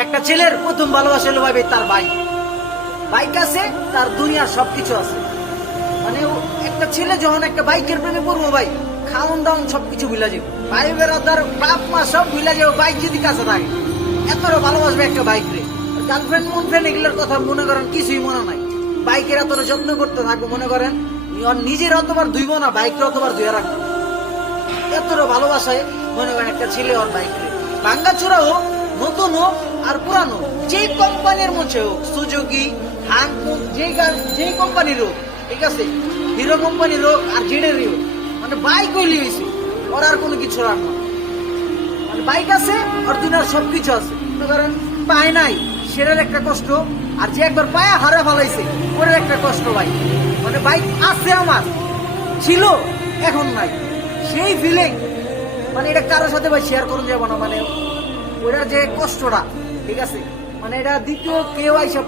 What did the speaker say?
একটা ছেলের প্রথম ভালোবাসা হলো ভাই তার বাইক। বাইক আছে, তার দুনিয়ার সবকিছু আছে। মানে একটা ছেলে যখন একটা বাইকের প্রেমে পড়বো ভাই, খাওন দাওন সবকিছু ভুলা যাবে, ভাই বেড়াদার বাপ মা সব ভুলা যাবে, বাইক যদি কাছে থাকে। এতটা ভালোবাসবে একটা বাইক রে। গার্লফ্রেন্ড মন ফ্রেন্ড এগুলোর কথা মনে করেন কিছুই মনে নাই। বাইকের এতটা যত্ন করতে থাকবো, মনে করেন নিজের অতবার ধুইব না, বাইকের অতবার ধুয়ে রাখবো। এতটা ভালোবাসায় মনে করেন একটা ছেলে ওর বাইক রে। ভাঙ্গা চূড়া হোক, নতুন হোক আর পুরানো, যে কোম্পানির মধ্যে হোক, সুজুকি হানকুন, যে কোম্পানির হোক, ঠিক আছে, হিরো কোম্পানির হোক আর জেডেরই হোক, মানে বাইক হইলে হয়েছে, ওর আর কোনো কিছু রাখবো না। মানে বাইক আছে আর দুনিয়ার সবকিছু আছে। মনে করেন পায় নাই, সেটার একটা কষ্ট, আর যে একবার পায়া হারা ফেলাইছে ওটার একটা কষ্ট ভাই। মানে বাইক আছে আমার, ছিল, এখন নাই, সেই ফিলিং মানে এটা কারোর সাথে ভাই শেয়ার করুন যাবো না। মানে ওটার যে কষ্টটা, ঠিক আছে, মানে এটা দ্বিতীয় কেউ আইসা